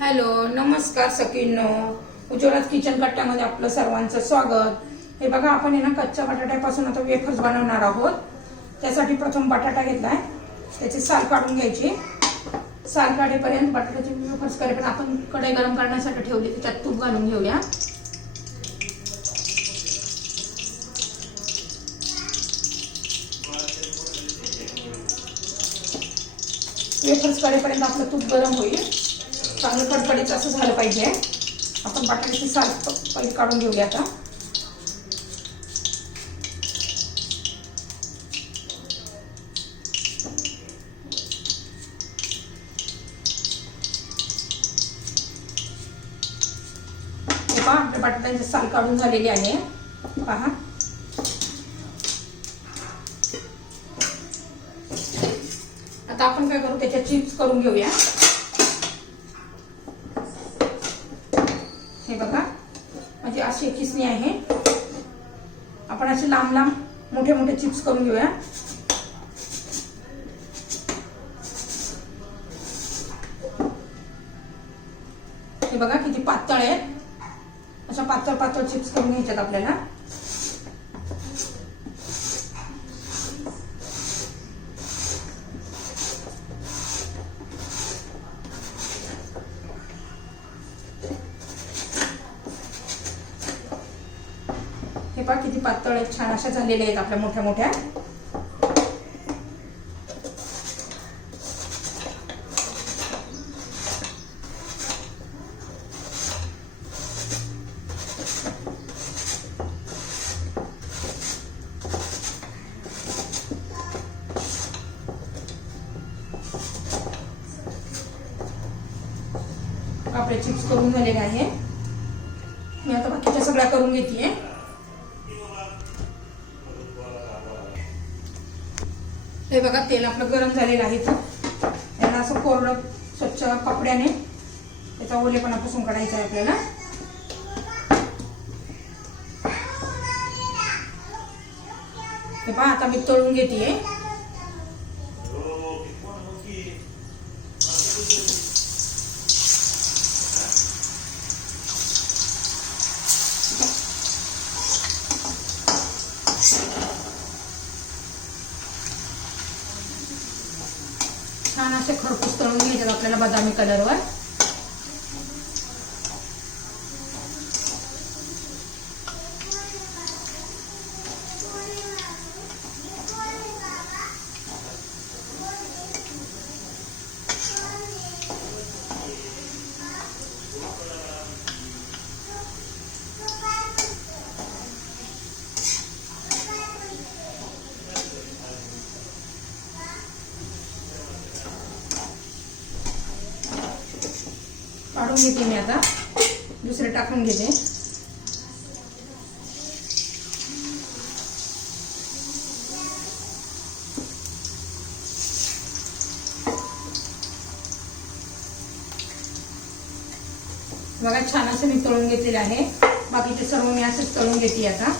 Hello नमस्कार सखींनो. उज्ज्वलात kitchen कट्ट्यामध्ये आपलं सर्वांचं स्वागत. हे बघा आपण आहे ना कच्च्या बटाट्यापासून आता वेफर्स बनवणार आहोत. त्यासाठी प्रथम बटाटा घेतला आहे त्याची साल काढून घ्यायची. साल काढेपर्यंत बटाट्याचे वेफर्स करेपर्यंत आपण कढई गरम करण्यासाठी ठेवली त्याच्यात तूप घालून घेऊया. वेफर्स करेपर्यंत आपलं तूप गरम होईल. चांगलं कडकडीचं असं झालं पाहिजे. आपण बटाट्याची साल पहिले काढून घेऊया आता. हे आपल्या बटाट्यांची साल काढून झालेली आहे. पहा. आता आपण काय करू? त्याच्या चिप्स करून घेऊया. हे बघा. म्हणजे अशी खिसणी आहे. आपण असे लांब लांब मोठे मोठे चिप्स करून घेऊया. हे बघा किती पातळ आहेत. अशा पातळ पातळ चिप्स करून घ्यायच्यात आपल्याला. पहा किती पातळ आहेत छान अशा झालेल्या आहेत आपल्या मोठ्या मोठ्या. आपले चिप्स करून झालेले आहे. मी आता बाकीच्या सगळ्या करून घेते हे बघा तेल आपलं गरम झालेलं आहे तर याला असं कोरडं स्वच्छ कपड्याने त्याचा ओलेपणा पुसून काढायचा आहे आपल्याला. हे पहा आता मी तळून घेते छान असे खरपूस तळून घ्यायचे आपल्याला बदामी कलरवर टाकून घेते मी आता. दुसरे टाकून घेते. बघा छान असं मी तळून घेतलेलं आहे. बाकीचे सर्व मी असंच तळून घेते आता.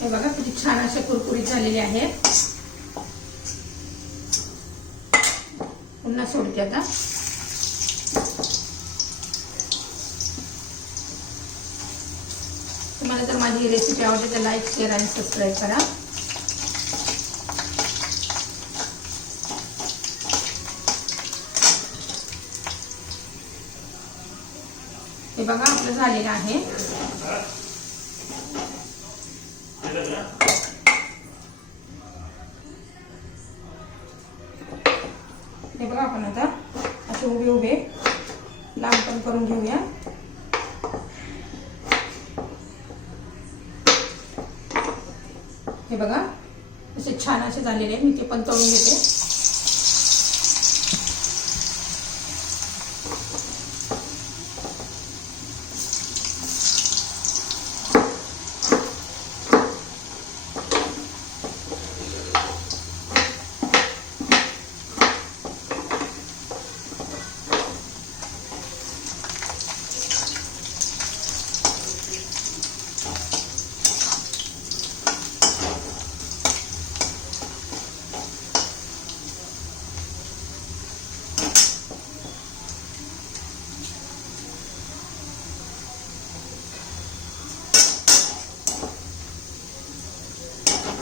हे बघा किती छान अशा कुरकुरीत झालेले आहेत. पुन्हा सोडते आता. तुम्हाला जर माझी रेसिपी आवडते तर लाईक शेअर आणि सबस्क्राईब करा. हे बघा आपलं झालेलं आहे. हे बघा आपण आता असे उभे उभे लांब पण करून घेऊया. हे बघा असे छान असे झालेले आहेत. मी ते पण तळून घेते.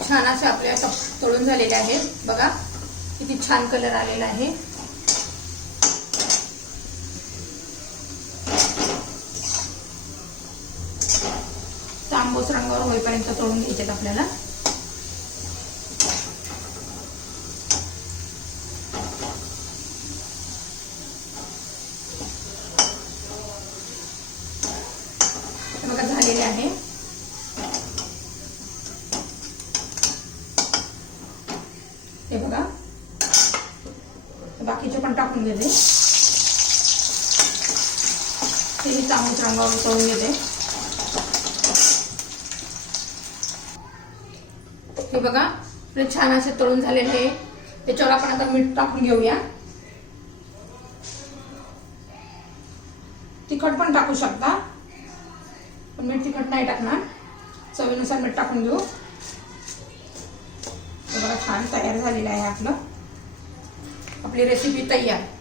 छान अशा आपल्या तळून झालेले आहेत बघा किती छान कलर आलेला आहे. तांबूस रंगावर होईपर्यंत तळून घ्यायचे आपल्याला हे बघा झालेले आहे हे बघा. बाकीचे पण टाकून घेते तेही तांबूस रंगावर तळून घेते. हे बघा आपले छान असे तळून झालेले आहे त्याच्यावर आपण आता मीठ टाकून घेऊया. तिखट पण टाकू शकता. पण मीठ तिखट नाही टाकणार. चवीनुसार मीठ टाकून घेऊ छान तयार झालेलं आहे आपलं. आपली रेसिपी तयार.